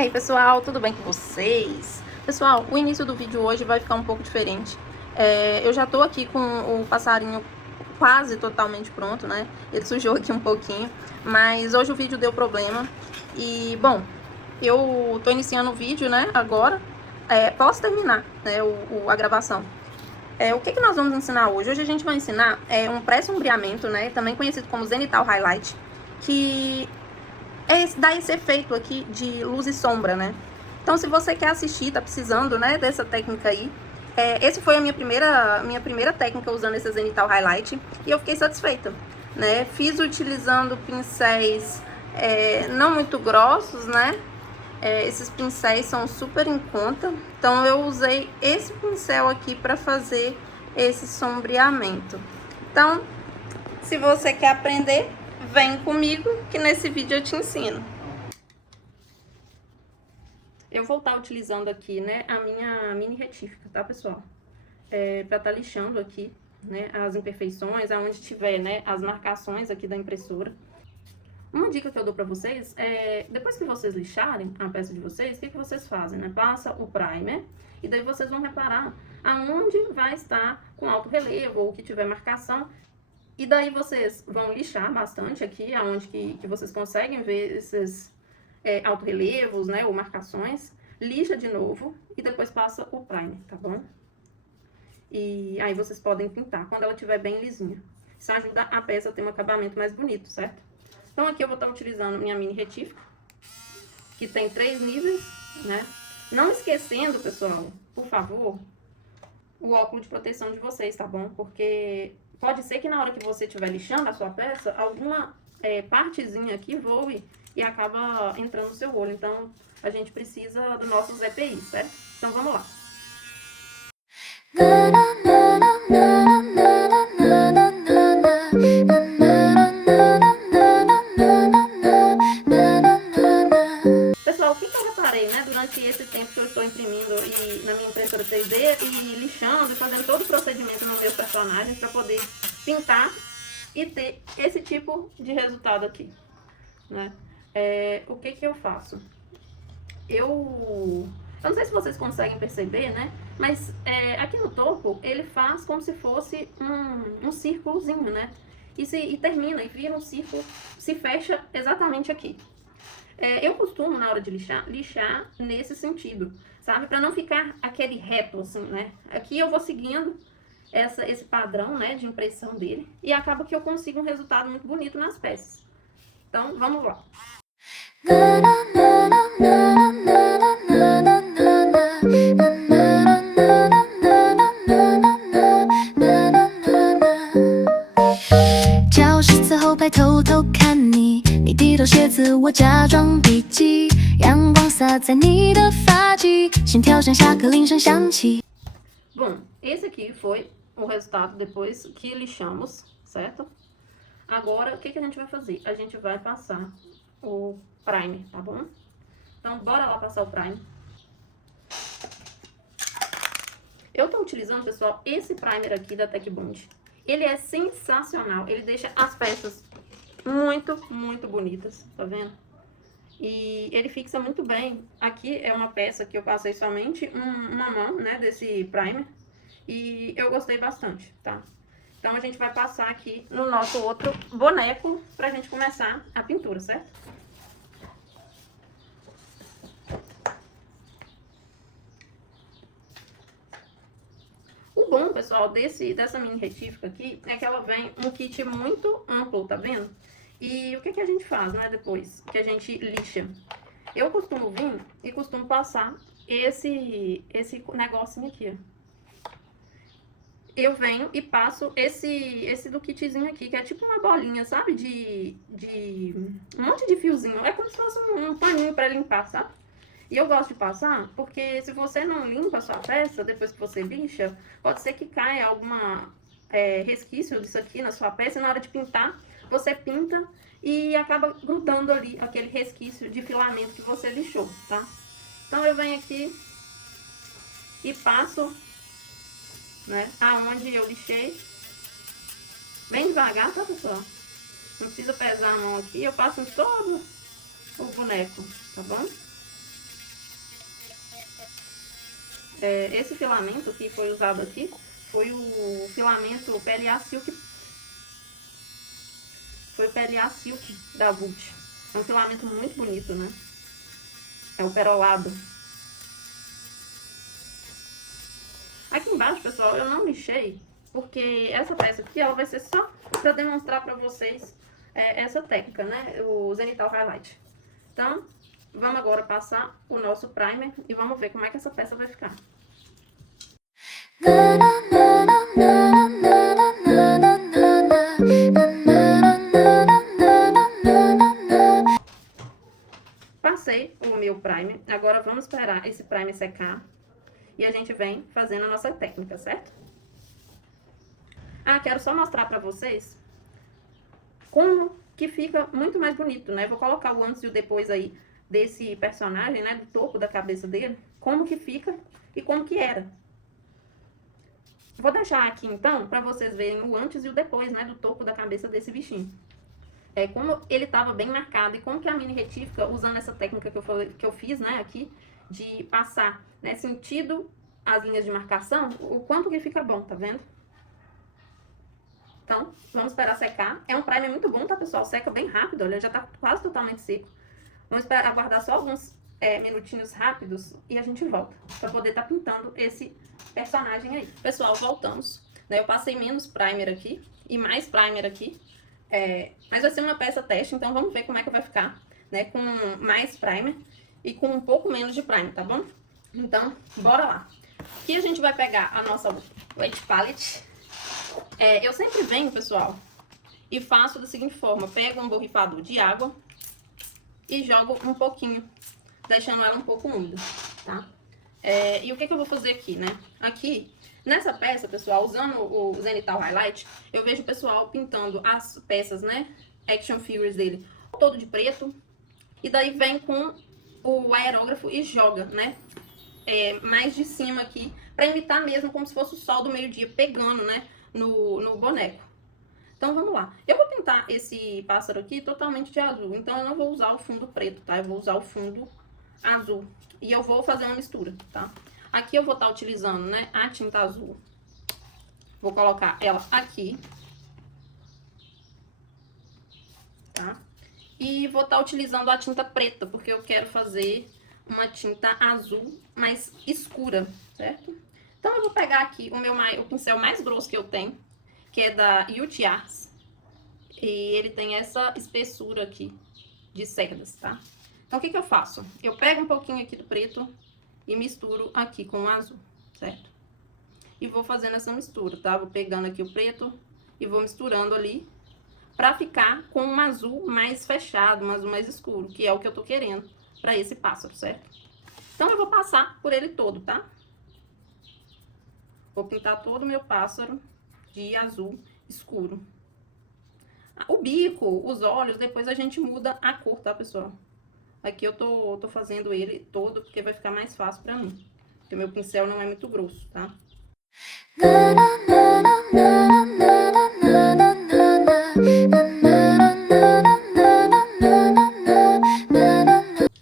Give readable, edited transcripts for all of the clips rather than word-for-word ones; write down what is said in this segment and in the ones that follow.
E aí pessoal, tudo bem com vocês? Pessoal, o início do vídeo hoje vai ficar um pouco diferente. Eu já tô aqui com o passarinho quase totalmente pronto, né? Ele sujou aqui um pouquinho, mas hoje o vídeo deu problema. E, bom, eu tô iniciando o vídeo, né, agora. Posso terminar, né, a gravação. O que nós vamos ensinar hoje? Hoje a gente vai ensinar um pré-sombreamento, né, também conhecido como Zenital Highlight, que dá esse efeito aqui de luz e sombra, né? Então, se você quer assistir, tá precisando, né, dessa técnica aí, esse foi a minha primeira técnica usando esse Zenital Highlight e eu fiquei satisfeita, né? Fiz utilizando pincéis não muito grossos, né? Esses pincéis são super em conta, então eu usei esse pincel aqui para fazer esse sombreamento. Então, se você quer aprender, vem comigo que nesse vídeo eu te ensino. Eu vou estar utilizando aqui, né, a minha mini retífica, tá, pessoal? Pra estar lixando aqui, né, as imperfeições, aonde tiver, né, as marcações aqui da impressora. Uma dica que eu dou pra vocês é, depois que vocês lixarem a peça de vocês, o que vocês fazem, né? Passa o primer e daí vocês vão reparar aonde vai estar com alto relevo ou que tiver marcação. E daí vocês vão lixar bastante aqui, aonde que vocês conseguem ver esses alto relevos, né, ou marcações. Lixa de novo e depois passa o primer, tá bom? E aí vocês podem pintar quando ela estiver bem lisinha. Isso ajuda a peça a ter um acabamento mais bonito, certo? Então, aqui eu vou estar utilizando minha mini retífica, que tem 3 níveis, né? Não esquecendo, pessoal, por favor, o óculos de proteção de vocês, tá bom? Porque pode ser que na hora que você estiver lixando a sua peça, alguma partezinha aqui voe e acaba entrando no seu olho. Então, a gente precisa dos nossos EPIs, certo? Então, vamos lá. Durante esse tempo que eu estou imprimindo na minha impressora 3D e lixando e fazendo todo o procedimento nos meus personagens para poder pintar e ter esse tipo de resultado aqui, né? O que eu faço? Eu não sei se vocês conseguem perceber, né? Mas aqui no topo ele faz como se fosse um círculozinho, né? E termina e vira um círculo, se fecha exatamente aqui. Eu costumo, na hora de lixar nesse sentido, sabe? Pra não ficar aquele reto, assim, né? Aqui eu vou seguindo esse padrão, né, de impressão dele. E acaba que eu consigo um resultado muito bonito nas peças. Então, vamos lá. Bom, esse aqui foi o resultado depois que lixamos, certo? Agora, o que a gente vai fazer? A gente vai passar o primer, tá bom? Então, bora lá passar o primer. Eu tô utilizando, pessoal, esse primer aqui da Tech Bond. Ele é sensacional, ele deixa as peças muito, muito bonitas, tá vendo? E ele fixa muito bem. Aqui é uma peça que eu passei somente uma mão, né, desse primer. E eu gostei bastante, tá? Então, a gente vai passar aqui no nosso outro boneco pra gente começar a pintura, certo? O bom, pessoal, dessa mini retífica aqui é que ela vem um kit muito amplo, tá vendo? E o que a gente faz, né, depois que a gente lixa? Eu costumo vir e costumo passar esse negocinho aqui, ó. Eu venho e passo esse do kitzinho aqui, que é tipo uma bolinha, sabe? Um monte de fiozinho. É como se fosse um paninho pra limpar, sabe? E eu gosto de passar porque se você não limpa a sua peça, depois que você lixa, pode ser que caia alguma resquício disso aqui na sua peça e na hora de pintar, você pinta e acaba grudando ali aquele resquício de filamento que você lixou, tá? Então eu venho aqui e passo, né, aonde eu lixei, bem devagar, tá, pessoal? Não precisa pesar a mão aqui, eu passo em todo o boneco, tá bom? Esse filamento que foi usado aqui foi o filamento PLA Silk. Foi o PLA Silk da Vult. É um filamento muito bonito, né? É o perolado. Aqui embaixo, pessoal, eu não lixei, porque essa peça aqui, ela vai ser só para demonstrar para vocês essa técnica, né? O Zenital Highlight. Então, vamos agora passar o nosso primer e vamos ver como é que essa peça vai ficar. Passei o meu primer, agora vamos esperar esse primer secar e a gente vem fazendo a nossa técnica, certo? Quero só mostrar pra vocês como que fica muito mais bonito, né? Vou colocar o antes e o depois aí desse personagem, né? Do topo da cabeça dele, como que fica e como que era. Vou deixar aqui, então, pra vocês verem o antes e o depois, né? Do topo da cabeça desse bichinho. Como ele tava bem marcado e como que a mini retífica, usando essa técnica que eu fiz, né? Aqui, de passar, né? Sentido as linhas de marcação, o quanto que fica bom, tá vendo? Então, vamos esperar secar. É um primer muito bom, tá, pessoal? Seca bem rápido, olha, já tá quase totalmente seco. Vamos esperar, aguardar só alguns minutinhos rápidos e a gente volta pra poder tá pintando esse personagem aí. Pessoal, voltamos. Né? Eu passei menos primer aqui e mais primer aqui. Mas vai ser uma peça teste, então vamos ver como é que vai ficar, né? Com mais primer e com um pouco menos de primer, tá bom? Então, bora lá. Aqui a gente vai pegar a nossa Wet Palette. Eu sempre venho, pessoal, e faço da seguinte forma. Pego um borrifador de água e jogo um pouquinho, deixando ela um pouco úmida, tá? E o que eu vou fazer aqui, né? Aqui, nessa peça, pessoal, usando o Zenital Highlight, eu vejo o pessoal pintando as peças, né? Action Figures dele, todo de preto. E daí vem com o aerógrafo e joga, né? Mais de cima aqui, pra imitar mesmo como se fosse o sol do meio-dia pegando, né? No boneco. Então, vamos lá. Eu vou pintar esse pássaro aqui totalmente de azul. Então, eu não vou usar o fundo preto, tá? Eu vou usar o fundo azul. E eu vou fazer uma mistura, tá? Aqui eu vou estar utilizando, né, a tinta azul. Vou colocar ela aqui. Tá? E vou estar utilizando a tinta preta, porque eu quero fazer uma tinta azul mais escura, certo? Então, eu vou pegar aqui o pincel mais grosso que eu tenho, que é da Youth Arts. E ele tem essa espessura aqui de cerdas, tá? Então, o que eu faço? Eu pego um pouquinho aqui do preto e misturo aqui com o azul, certo? E vou fazendo essa mistura, tá? Vou pegando aqui o preto e vou misturando ali pra ficar com um azul mais fechado, um azul mais escuro, que é o que eu tô querendo pra esse pássaro, certo? Então, eu vou passar por ele todo, tá? Vou pintar todo o meu pássaro de azul escuro. O bico, os olhos, depois a gente muda a cor, tá, pessoal? Aqui eu tô fazendo ele todo, porque vai ficar mais fácil pra mim. Porque o meu pincel não é muito grosso, tá?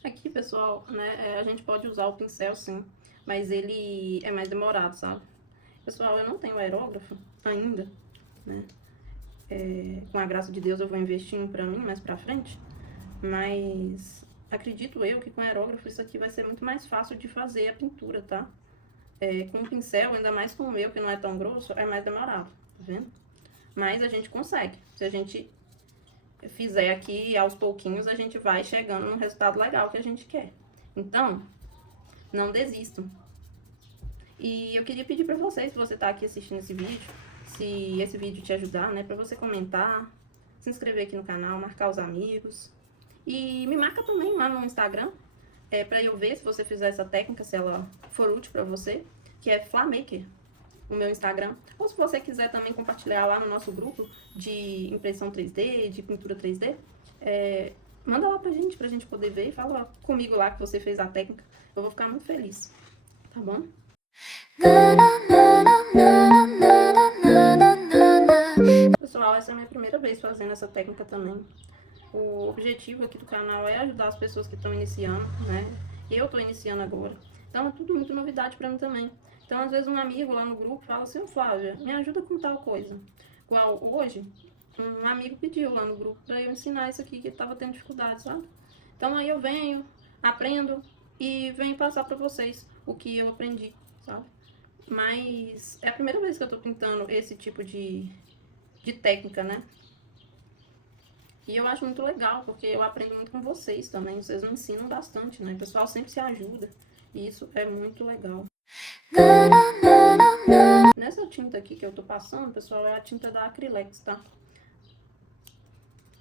Aqui, pessoal, né, a gente pode usar o pincel, sim. Mas ele é mais demorado, sabe? Pessoal, eu não tenho aerógrafo ainda, né? Com a graça de Deus eu vou investir pra mim mais pra frente. Mas acredito eu que com aerógrafo isso aqui vai ser muito mais fácil de fazer a pintura, tá? Com o pincel, ainda mais com o meu, que não é tão grosso, é mais demorado, tá vendo? Mas a gente consegue. Se a gente fizer aqui aos pouquinhos, a gente vai chegando no resultado legal que a gente quer. Então, não desistam. E eu queria pedir pra vocês, se você tá aqui assistindo esse vídeo, se esse vídeo te ajudar, né, pra você comentar, se inscrever aqui no canal, marcar os amigos. E me marca também lá no Instagram, pra eu ver se você fizer essa técnica, se ela for útil pra você, que é Flamaker, o meu Instagram. Ou se você quiser também compartilhar lá no nosso grupo de impressão 3D, de pintura 3D, manda lá pra gente poder ver e fala comigo lá que você fez a técnica. Eu vou ficar muito feliz, tá bom? Pessoal, essa é a minha primeira vez fazendo essa técnica também. O objetivo aqui do canal é ajudar as pessoas que estão iniciando, né? Eu tô iniciando agora. Então é tudo muito novidade pra mim também. Então às vezes um amigo lá no grupo fala assim, ô Flávia, me ajuda com tal coisa. Igual hoje, um amigo pediu lá no grupo pra eu ensinar isso aqui, que tava tendo dificuldade, sabe? Então aí eu venho, aprendo e venho passar pra vocês o que eu aprendi, sabe? Mas é a primeira vez que eu tô pintando esse tipo de técnica, né? E eu acho muito legal, porque eu aprendo muito com vocês também. Vocês me ensinam bastante, né? O pessoal sempre se ajuda. E isso é muito legal. Nessa tinta aqui que eu tô passando, pessoal, é a tinta da Acrylex, tá?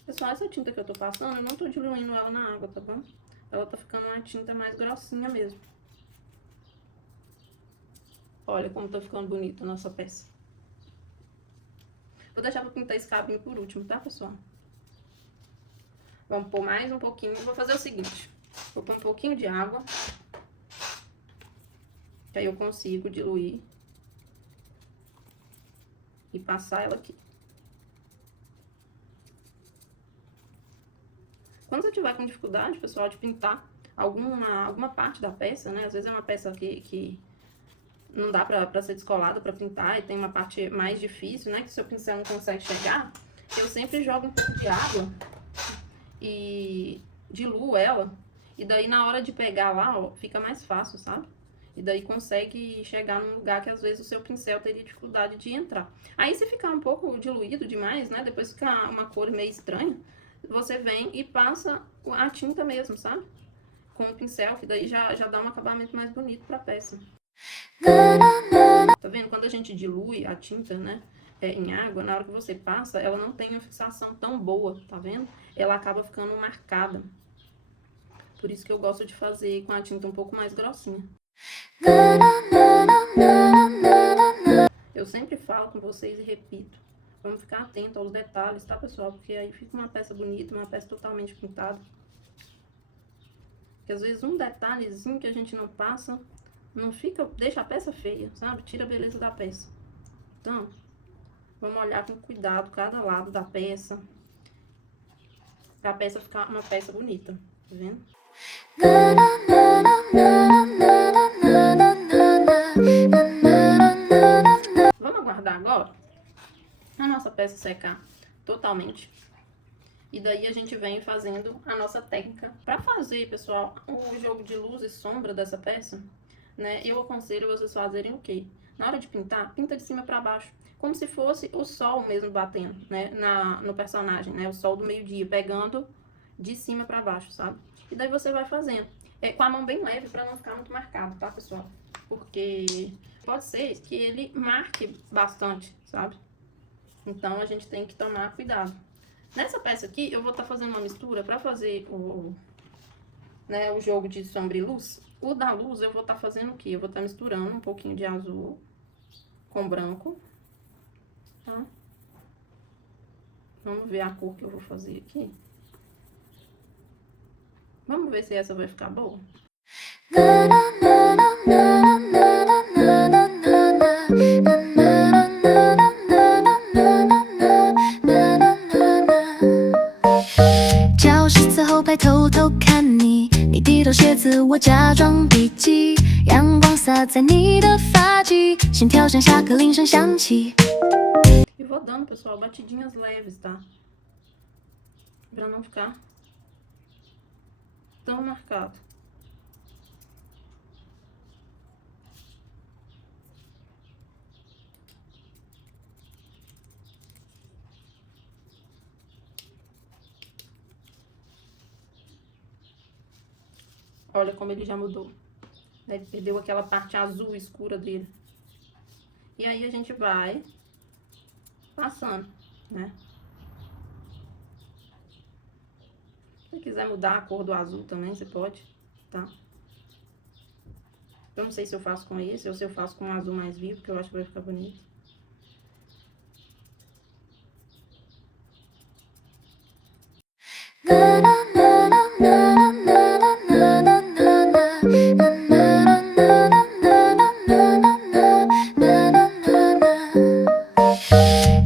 Pessoal, essa tinta que eu tô passando, eu não tô diluindo ela na água, tá bom? Ela tá ficando uma tinta mais grossinha mesmo. Olha como tá ficando bonita a nossa peça. Vou deixar pra pintar esse cabinho por último, tá, pessoal? Vamos pôr mais um pouquinho. Vou fazer o seguinte. Vou pôr um pouquinho de água. Que aí eu consigo diluir. E passar ela aqui. Quando você tiver com dificuldade, pessoal, de pintar alguma parte da peça, né? Às vezes é uma peça que não dá pra ser descolada pra pintar. E tem uma parte mais difícil, né? Que o seu pincel não consegue chegar. Eu sempre jogo um pouco de água. E diluo ela, e daí na hora de pegar lá, ó, fica mais fácil, sabe? E daí consegue chegar num lugar que às vezes o seu pincel teria dificuldade de entrar. Aí se ficar um pouco diluído demais, né, depois ficar uma cor meio estranha, você vem e passa a tinta mesmo, sabe? Com o pincel, que daí já dá um acabamento mais bonito pra peça. Tá vendo? Quando a gente dilui a tinta, né, em água, na hora que você passa, ela não tem uma fixação tão boa, tá vendo? Ela acaba ficando marcada. Por isso que eu gosto de fazer com a tinta um pouco mais grossinha. Eu sempre falo com vocês e repito. Vamos ficar atento aos detalhes, tá, pessoal? Porque aí fica uma peça bonita, uma peça totalmente pintada. Porque às vezes um detalhezinho que a gente não passa, não fica, deixa a peça feia, sabe? Tira a beleza da peça. Então, vamos olhar com cuidado cada lado da peça, pra peça ficar uma peça bonita, tá vendo? Vamos aguardar agora a nossa peça secar totalmente. E daí a gente vem fazendo a nossa técnica. Pra fazer, pessoal, o jogo de luz e sombra dessa peça, né, eu aconselho vocês fazerem o quê? Na hora de pintar, pinta de cima pra baixo. Como se fosse o sol mesmo batendo, né, no personagem, né, o sol do meio-dia, pegando de cima pra baixo, sabe? E daí você vai fazendo, com a mão bem leve pra não ficar muito marcado, tá, pessoal? Porque pode ser que ele marque bastante, sabe? Então a gente tem que tomar cuidado. Nessa peça aqui, eu vou estar fazendo uma mistura pra fazer o jogo de sombra e luz. O da luz, eu vou estar fazendo o quê? Eu vou estar misturando um pouquinho de azul com branco. Tá? Vamos ver a cor que eu vou fazer aqui. Vamos ver se essa vai ficar boa.教室侧后排偷偷看你，你低头写字，我假装笔记。阳光洒在你的发髻，心跳像下课铃声响起。E vou dando, pessoal, batidinhas leves, tá? Pra não ficar tão marcado. Olha como ele já mudou. Ele perdeu aquela parte azul escura dele. E aí a gente vai passando, né? Se você quiser mudar a cor do azul também, você pode, tá? Eu não sei se eu faço com esse ou se eu faço com um azul mais vivo, porque eu acho que vai ficar bonito.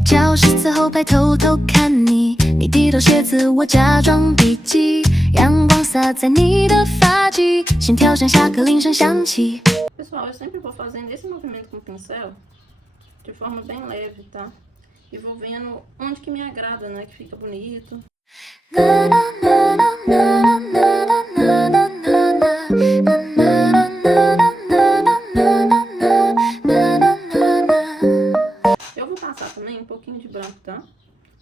教室侧后排偷偷看你，你低头写字，我假装笔记。阳光洒在你的发髻，心跳像下课铃声响起。 Pessoal, eu sempre vou fazendo esse movimento com o pincel de forma bem leve, tá? E vou vendo onde que me agrada, né? Que fica bonito. Eu vou passar também um pouquinho de branco, tá?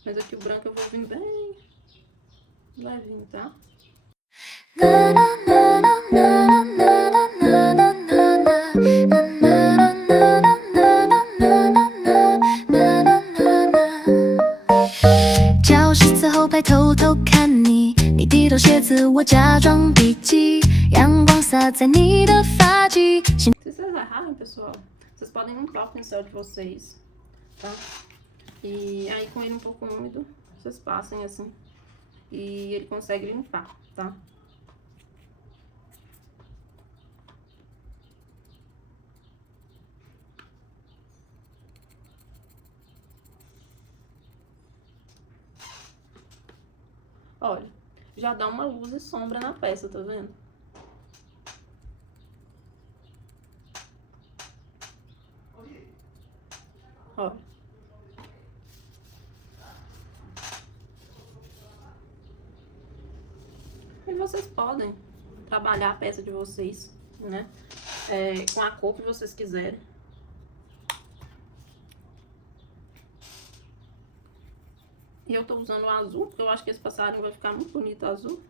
Mas aqui o branco eu vou vir bem levinho, tá?教室此后排偷偷看你，你低头写字，我假装笔记，阳光洒在你的发髻。 Se vocês errarem, pessoal, vocês podem limpar o pincel de vocês, tá? E aí com ele um pouco úmido, vocês passem assim e ele consegue limpar, tá? Olha, já dá uma luz e sombra na peça, tá vendo? Ó. E vocês podem trabalhar a peça de vocês, né? Com a cor que vocês quiserem. E eu tô usando o azul, porque eu acho que esse passarinho vai ficar muito bonito azul.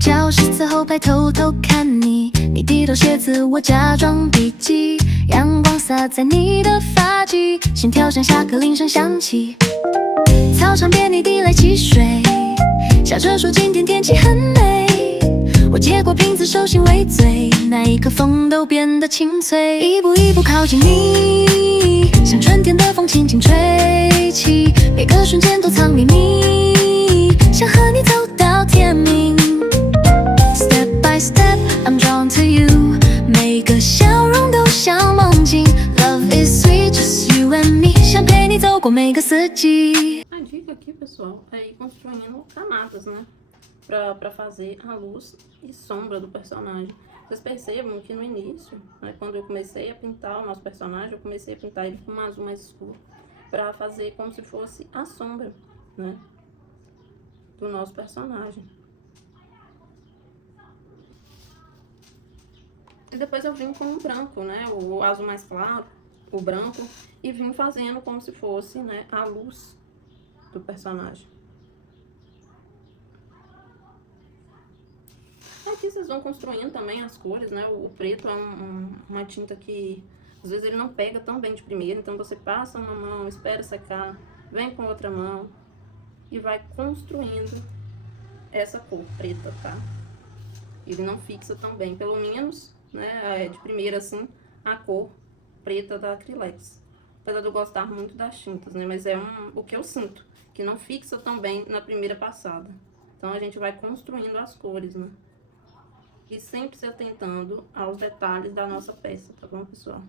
教室此后排偷偷看你，你低头写字，我假装笔记，阳光洒在你的发髻，心跳像下课铃声响起。操场边你递来汽水，笑着说今天天气很美。我接过瓶子，手心微醉，那一刻风都变得清脆。一步一步靠近你，像春天的风轻轻吹起，每个瞬间都藏秘密，想和你走到天明。Step by step, I'm drawn to you， 每个笑容都像梦境。Love is sweet, just you and me， 想陪你走过每个四季。A dica aqui, pessoal, é ir construindo camadas, né? Pra fazer a luz e sombra do personagem. Vocês percebam que no início, né, quando eu comecei a pintar o nosso personagem, eu comecei a pintar ele com um azul mais escuro, pra fazer como se fosse a sombra, né, do nosso personagem. E depois eu vim com o branco, né, o azul mais claro, o branco, e vim fazendo como se fosse, né, a luz do personagem. Aqui vocês vão construindo também as cores, né? O preto é uma tinta que às vezes ele não pega tão bem de primeira, então você passa uma mão, espera secar, vem com outra mão e vai construindo essa cor preta, tá? Ele não fixa tão bem, pelo menos, né? De primeira assim, a cor preta da Acrylex. Apesar de eu gostar muito das tintas, né? Mas é o que eu sinto, que não fixa tão bem na primeira passada. Então a gente vai construindo as cores, né? E sempre se atentando aos detalhes da nossa peça, tá bom, pessoal?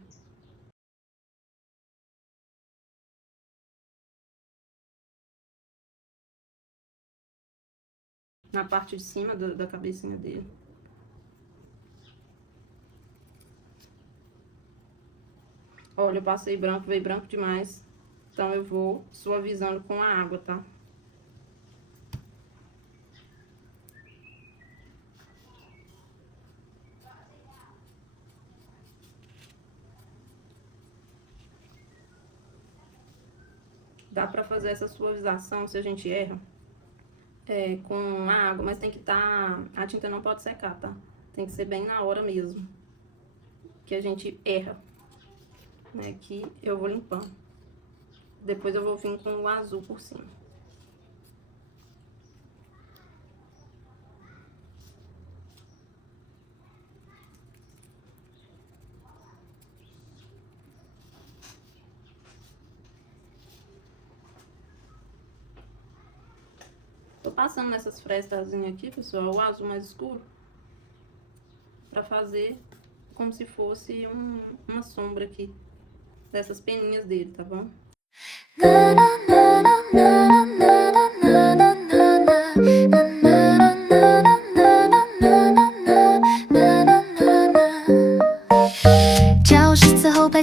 Na parte de cima da cabecinha dele. Olha, eu passei branco, veio branco demais. Então eu vou suavizando com a água, tá? Dá pra fazer essa suavização se a gente erra com a água, mas tem que estar... A tinta não pode secar, tá? Tem que ser bem na hora mesmo que a gente erra, né? Que eu vou limpando. Depois eu vou vir com o azul por cima. Tô passando nessas frestazinhas aqui, pessoal, o azul mais escuro, pra fazer como se fosse uma sombra aqui dessas peninhas dele, tá bom?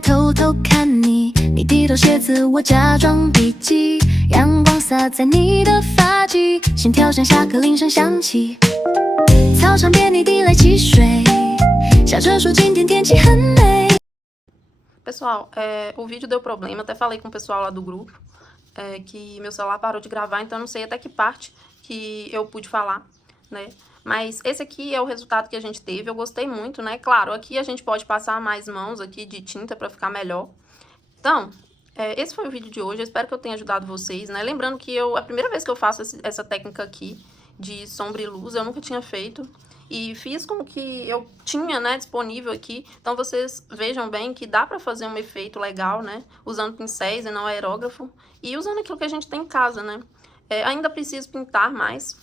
偷偷看你，你低头写字，我假装笔记。阳光洒在你的发髻，心跳像下课铃声响起。操场边你递来汽水，笑着说今天天气很美。 Pessoal, o vídeo deu problema, até falei com o pessoal lá do grupo, que meu celular parou de gravar, então não sei até que parte que eu pude falar, né? Mas esse aqui é o resultado que a gente teve, eu gostei muito, né? Claro, aqui a gente pode passar mais mãos aqui de tinta pra ficar melhor. Então, esse foi o vídeo de hoje, eu espero que eu tenha ajudado vocês, né? Lembrando que a primeira vez que eu faço essa técnica aqui de sombra e luz, eu nunca tinha feito. E fiz com que eu tinha, né, disponível aqui. Então, vocês vejam bem que dá pra fazer um efeito legal, né? Usando pincéis e não aerógrafo. E usando aquilo que a gente tem em casa, né? Ainda preciso pintar mais.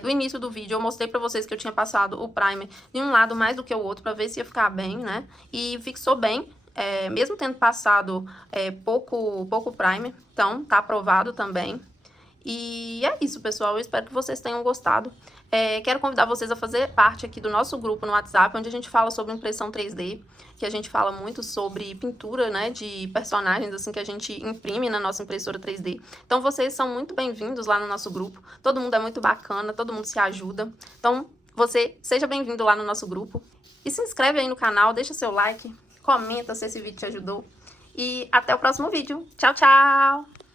Do início do vídeo eu mostrei pra vocês que eu tinha passado o primer de um lado mais do que o outro pra ver se ia ficar bem, né? E fixou bem, mesmo tendo passado pouco primer. Então, tá aprovado também. E é isso, pessoal. Eu espero que vocês tenham gostado. Quero convidar vocês a fazer parte aqui do nosso grupo no WhatsApp, onde a gente fala sobre impressão 3D, que a gente fala muito sobre pintura, né, de personagens, assim, que a gente imprime na nossa impressora 3D. Então, vocês são muito bem-vindos lá no nosso grupo. Todo mundo é muito bacana, todo mundo se ajuda. Então, você seja bem-vindo lá no nosso grupo. E se inscreve aí no canal, deixa seu like, comenta se esse vídeo te ajudou. E até o próximo vídeo. Tchau, tchau!